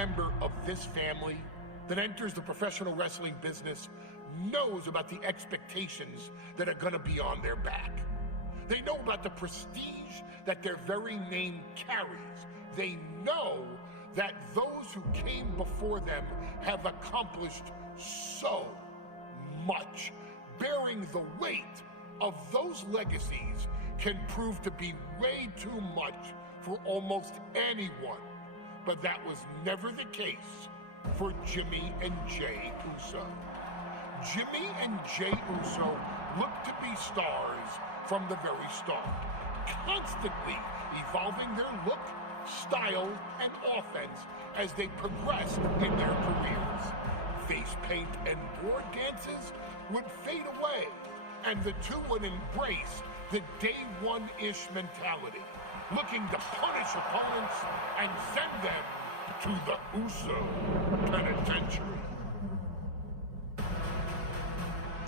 member of this family that enters the professional wrestling business knows about the expectations that are going to be on their back. They know about the prestige that their very name carries. They know that those who came before them have accomplished so much. Bearing the weight of those legacies can prove to be way too much for almost anyone. But that was never the case for Jimmy and Jey Uso. Jimmy and Jey Uso looked to be stars from the very start, constantly evolving their look, style, and offense as they progressed in their careers. Face paint and board dances would fade away, and the two would embrace the day one-ish mentality, looking to punish opponents and send them to the Uso penitentiary.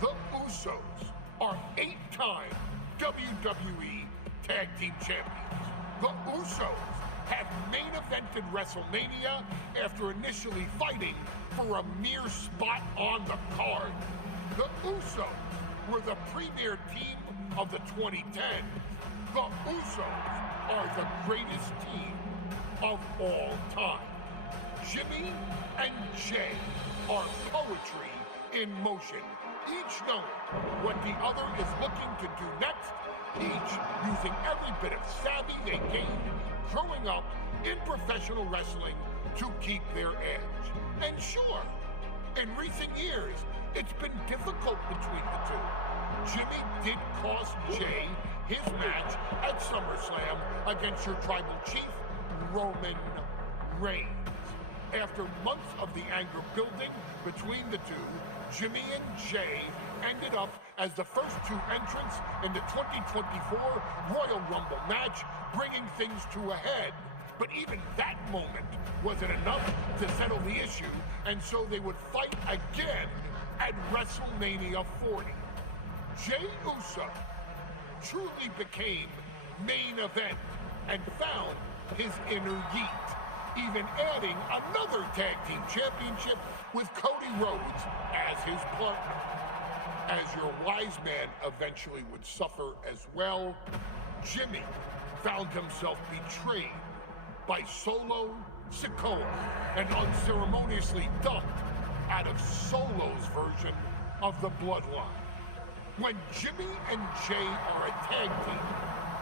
The Usos are 8-time WWE Tag Team Champions. The Usos have main evented WrestleMania after initially fighting for a mere spot on the card. The Usos were the premier team of the 2010s. The Usos are the greatest team of all time. Jimmy and Jey are poetry in motion, each knowing what the other is looking to do next, each using every bit of savvy they gained growing up in professional wrestling to keep their edge. And sure, in recent years, it's been difficult between the two. Jimmy did cost Jey his match at SummerSlam against your tribal chief, Roman Reigns. After months of the anger building between the two, Jimmy and Jey ended up as the first two entrants in the 2024 Royal Rumble match, bringing things to a head. But even that moment wasn't enough to settle the issue, and so they would fight again at WrestleMania 40. Jey Uso truly became main event and found his inner yeet, even adding another tag team championship with Cody Rhodes as his partner. As your wise man eventually would suffer as well, Jimmy found himself betrayed by Solo Sikoa and unceremoniously dumped out of Solo's version of the Bloodline. When Jimmy and Jey are a tag team,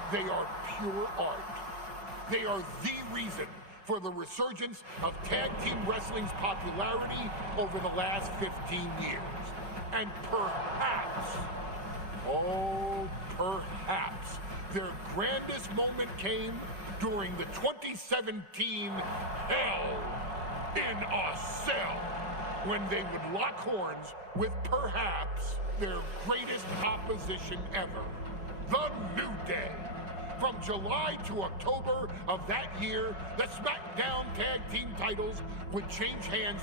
they are pure art. They are the reason for the resurgence of tag team wrestling's popularity over the last 15 years. And perhaps, oh, perhaps, their grandest moment came during the 2017 Hell in a Cell, when they would lock horns with perhaps their greatest opposition ever, The New Day. From July to October of that year, the SmackDown Tag Team titles would change hands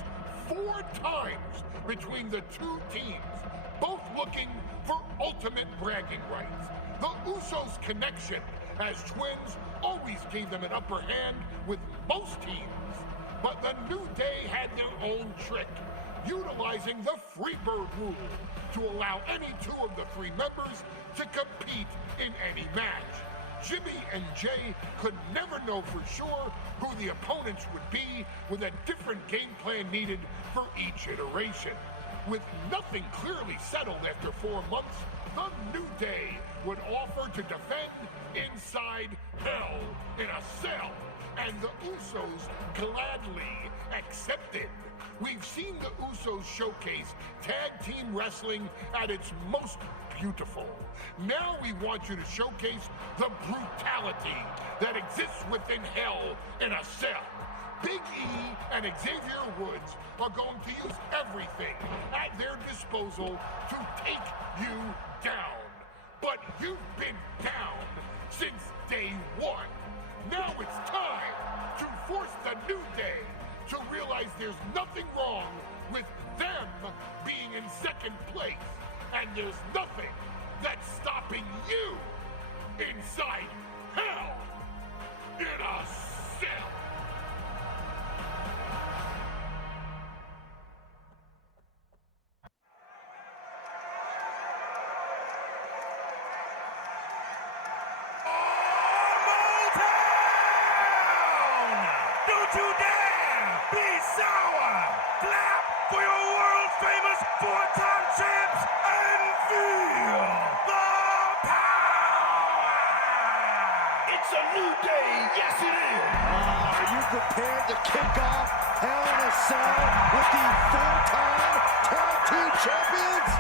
4 times between the two teams, both looking for ultimate bragging rights. The Usos' connection as twins always gave them an upper hand with most teams, but the New Day had their own trick, utilizing the Freebird rule to allow any 2 of the 3 members to compete in any match. Jimmy and Jey could never know for sure who the opponents would be, with a different game plan needed for each iteration. With nothing clearly settled after 4 months, the New Day would offer to defend inside Hell in a Cell, and the Usos gladly accepted. We've seen the Usos showcase tag team wrestling at its most beautiful. Now we want you to showcase the brutality that exists within Hell in a Cell. Big E and Xavier Woods are going to use everything at their disposal to take you down. But you've been down since day 1. Now it's time to force the New Day to realize there's nothing wrong with them being in second place, and there's nothing that's stopping you inside Hell in a Cell. the four-time tag team champions.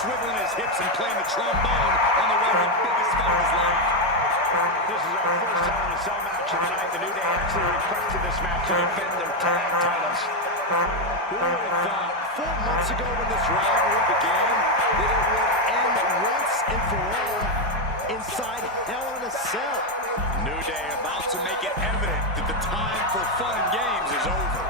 Swiveling his hips and playing the trombone on the way to the biggest fight of his life. This is our first Hell in a Cell match of the night. The New Day actually requested this match to defend their tag titles. Who would have thought 4 months ago when this rivalry began that it would end once and for all inside Hell in a Cell? New Day about to make it evident that the time for fun and games is over.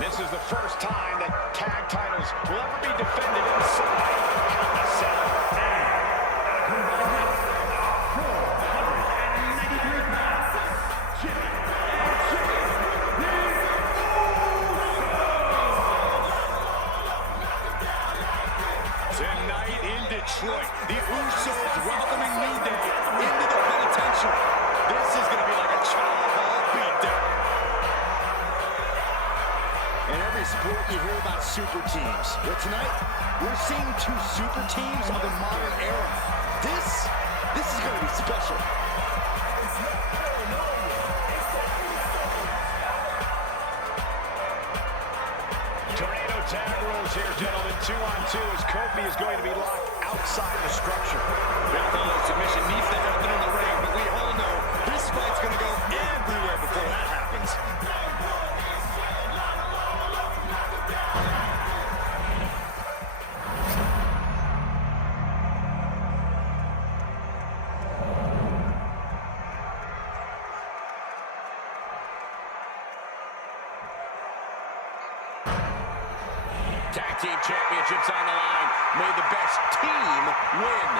This is the first time that tag titles will ever be defended inside Hell in a Cell. And a combined weight of 493 pounds, Jimmy and Jimmy, the Usos. Tonight in Detroit, the Usos welcoming New Day into the penitentiary. This is going to be like a child ball beatdown. In every sport, you hear about super teams. Well, tonight, we're seeing 2 super teams of the modern era. This is going to be special. Tornado tag rules here, gentlemen. 2-on-2 as Kofi is going to be locked outside the structure. Big fellow submission needs to happen in the ring, but we all know this fight's going to go everywhere before that happens. Tag team championships on the line. May the best team win.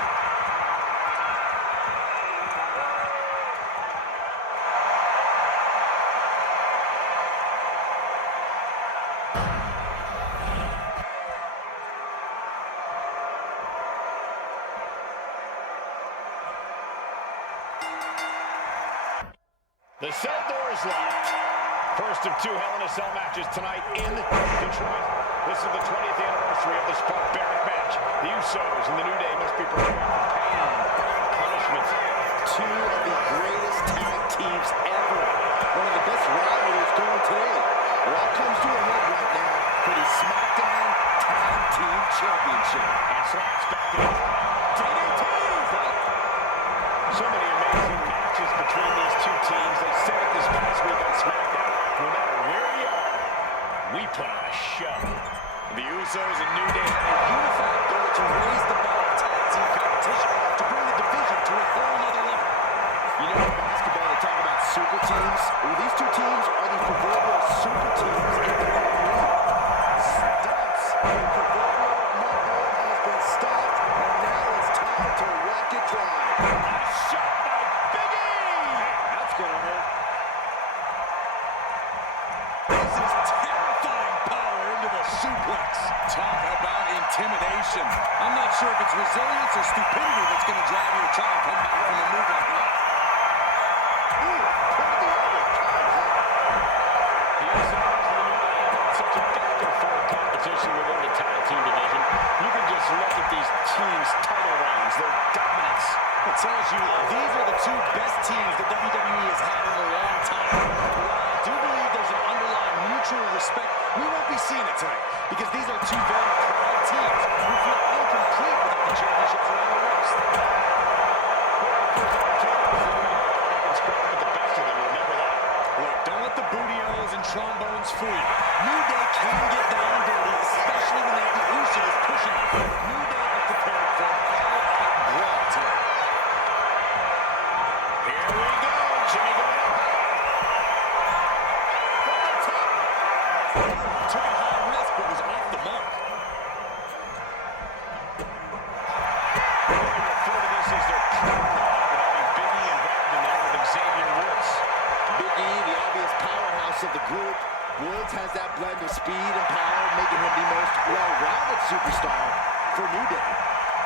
The cell door is locked. First of 2 Hell in a Cell matches tonight in Detroit. This is the 20th anniversary of this barbaric match. The Usos and the New Day must be prepared for pain and punishment. 2 of the greatest tag teams ever. One of the best rivalries going today. It all comes to a head right now for the SmackDown Tag Team Championship. That's what I expected. DDTs! So many amazing matches between these 2 teams. They said it this past week on SmackDown. No matter where you are, we put on a show. The Usos and New Day have a unified goal to raise the bar of tag team competition, to bring the division to a whole nother level. You know, in basketball, they talk about super teams. Well, these 2 teams are the proverbial super teams in the league. Stumps. The proverbial mud has been stopped, and now it's time to walk it dry. A shot by Big E! That's going to hurt. This is terrifying power into the suplex. Talk about intimidation. I'm not sure if it's resilience or stupidity that's going to drive you to try and come back from a move like that. Ooh, pull the other times up. The Usos and the New Day have had such a doctor-forward competition within the tag team division. You can just look at these teams' title reigns, their dominance. It tells you these are the 2 best teams that WWE has had in a long time. While I do believe there's an underlying mutual respect, we won't be seeing it tonight because these are 2 very proud teams who feel incomplete without the championships around their waist. Look, don't let the booty-os and trombones fool you. New Day can get down and dirty, especially when they have the Usos pushing them. New Day are prepared for an all-out brawl tonight. Here we go. Jimmy going up. From the top. Took a high risk, but was off the mark. They refer to this as their trap line, but having Big E involved in there with Xavier Woods. Big E, the obvious powerhouse of the group. Woods has that blend of speed and power, making him the most well-rounded superstar for New Day.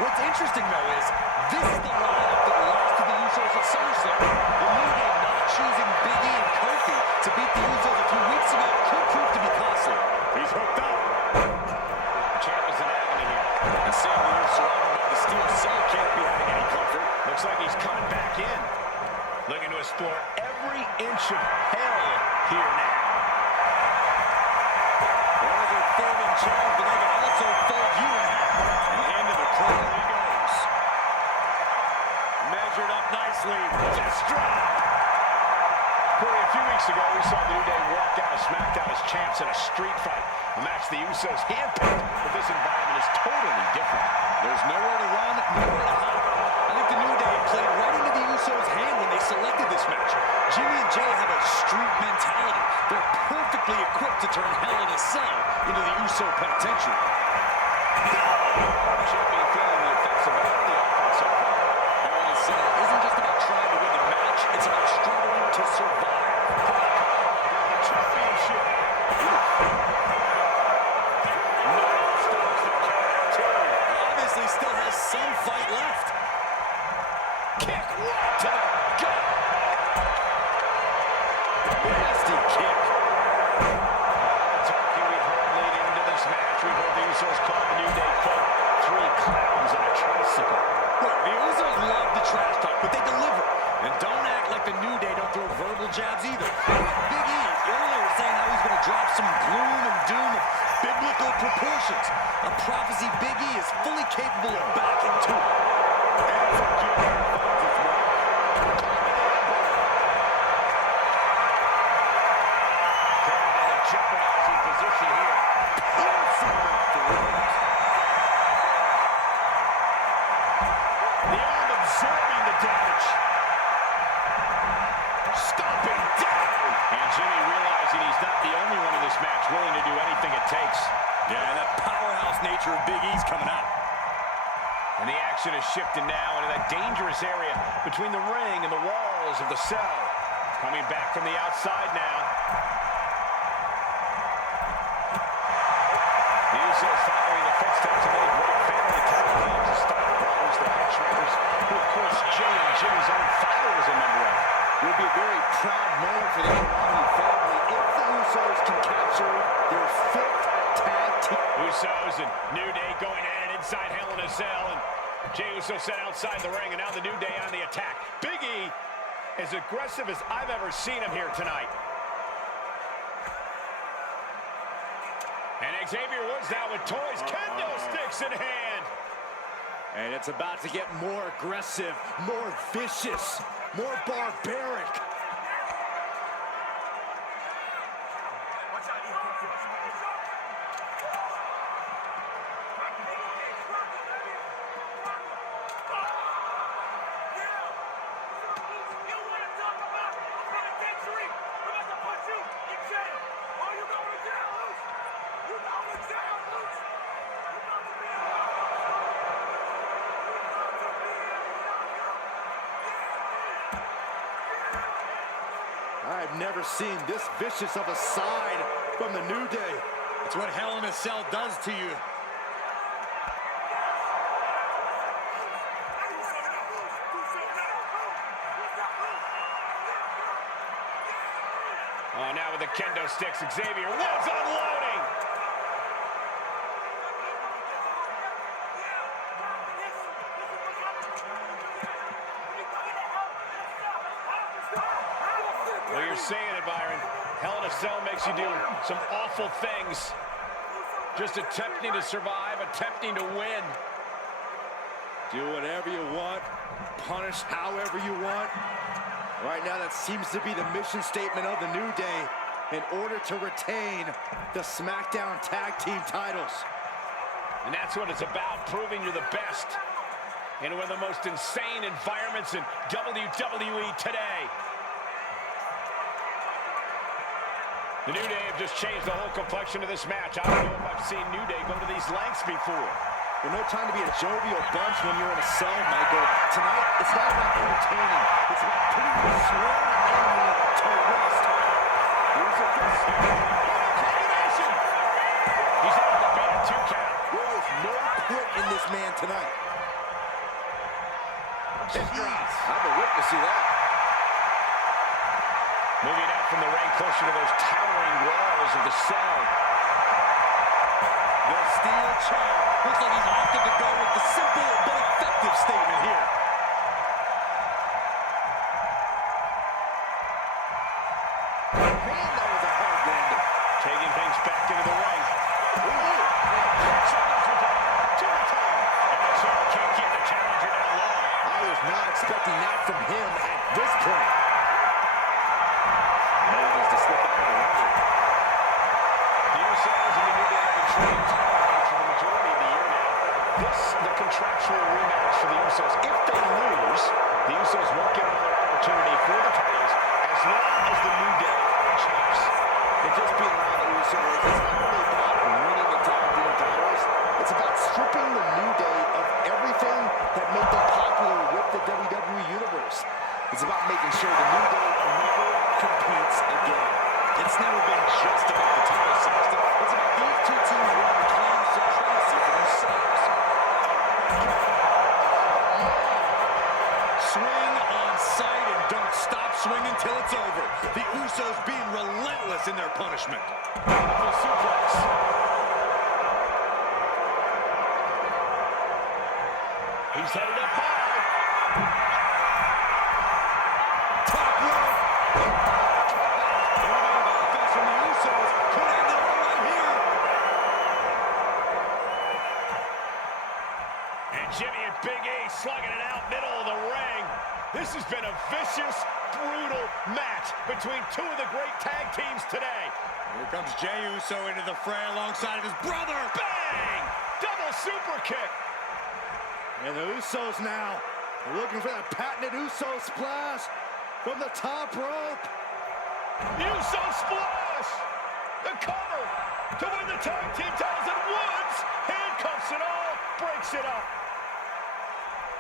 What's interesting, though, is this is the lineup that lost to the Usos at SummerSlam. The New Day not choosing Big E and Kofi to beat the Usos a few weeks ago could prove to be costly. He's hooked up. The champ is in agony here. And seeing the Usos surrounded by the steel cell can't be having any comfort. Looks like he's coming back in. Looking to explore every inch of hell here now. There's a folding chair, but they can also fold you in half. And into the corner he goes. Measured up nicely. Just drop. Corey, a few weeks ago, we saw the New Day walk out of SmackDown as champs in a street fight. A match the Usos handpicked, but this environment is totally different. There's nowhere to run, nowhere to hide. I think the New Day played right into the Usos' hand when they selected this match. Jimmy and Jay have a street mentality. They're perfectly equipped to turn Hell in a Cell into the Uso penitentiary. Champion feeling the effects of all the offense so far. Hell in a Cell isn't just about trying to win the match, it's about struggling to survive. The championship. No one stops the count two. Obviously still has some fight left. Kick right to the gut. Nasty kick. Talking we've heard leading into this match. We've heard the Usos call the New Day, quote, three clowns on a tricycle. Look, the Usos love the trash talk, but they deliver. And don't act like the New Day don't throw verbal jabs either. Big E earlier saying how he's going to drop some gloom and doom of biblical proportions. A prophecy Big E is fully capable of backing too. And forgive finds its way. In a jeopardizing position here. The arm absorbing the damage. Stomping down. And Jimmy realizing he's not the only one in this match willing to do anything it takes. Yeah, that powerhouse nature of Big E's coming out. And the action is shifting now into that dangerous area between the ring and the walls of the cell. Coming back from the outside now. The Usos following the footsteps of many great family tag teams, the Steiner Brothers, the Head Shrinkers, who of course Jay and Jimmy's own father was a member of. It would be a very proud moment for the Andrade family if the Usos can capture their fifth tag team. Usos and New Day going at it inside Hell in a Cell, and Jey Uso set outside the ring, and now the New Day on the attack. Big E, as aggressive as I've ever seen him here tonight. And Xavier Woods now with toys, kendo sticks in hand. And it's about to get more aggressive, more vicious, more barbaric. I've never seen this vicious of a side from the New Day. It's what Hell in a Cell does to you. Oh, now with the kendo sticks, Xavier Woods unloading. Well, you're saying it, Byron. Hell in a Cell makes you do some awful things. Just attempting to survive, attempting to win. Do whatever you want, punish however you want. Right now, that seems to be the mission statement of the New Day in order to retain the SmackDown Tag Team titles. And that's what it's about, proving you're the best in one of the most insane environments in WWE today. The New Day have just changed the whole complexion of this match. I don't know if I've seen New Day go to these lengths before. Well, no time to be a jovial bunch when you're in a cell, Michael. Tonight, it's not about entertaining. It's about putting your sworn enemy to rest. Here's a fist. Combination. He's able to beat a 2 count. There is no quit in this man tonight. Jeez. I've been waiting to see that. Moving out from the ring closer to those towering walls of the cell. The steel chair. Looks like he's opted to go with the simple but effective statement here. Man, that was a hard landing. Taking things back into the ring. Challenger down. 2 to 10. And the champ can't keep the challenger down long. I was not expecting that from him at this point. Manages to slip out of the ring. The Usos and the New Day have been trading titles for the majority of the year now. This, the contractual rematch for the Usos. If they lose, the Usos won't get another opportunity for the titles as long as the New Day are champs. And just being around the Usos, it's not really about winning the tag team titles. It's about stripping the New Day of everything that made them popular with the WWE Universe. It's about making sure the New Day never competes again. It's never been just about the title, Saxton. It's about these two teams winning claims to supremacy for themselves. Swing on sight and don't stop swinging till it's over. The Usos being relentless in their punishment. Beautiful suplex. He's headed up high. Top rope. Innovative offense from the Usos could end it all right here. And Jimmy and Big E slugging it out middle of the ring. This has been a vicious, brutal match between two of the great tag teams today. Here comes Jey Uso into the fray alongside of his brother. Bang! Double super kick. And the Usos now looking for that patented Uso splash from the top rope. Uso splash. The cover to win the tag team titles, and Woods handcuffs it all, breaks it up.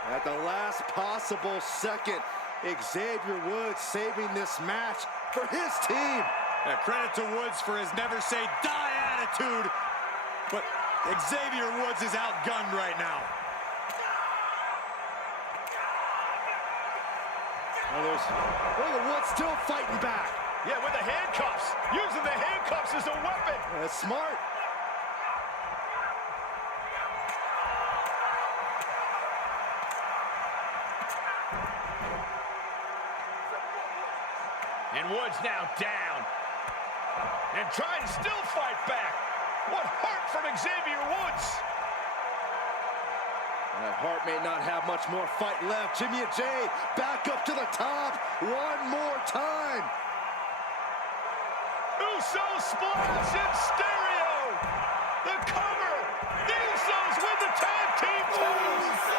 At the last possible second, Xavier Woods saving this match for his team. Credit to Woods for his never say die attitude, but Xavier Woods is outgunned right now. Look at Woods still fighting back. Yeah, with the handcuffs. Using the handcuffs as a weapon. That's smart. And Woods now down. And trying to still fight back. What heart from Xavier Woods. That Hart may not have much more fight left. Jimmy and Jey back up to the top one more time. Uso splash in stereo. The cover. The Usos win the tag team titles.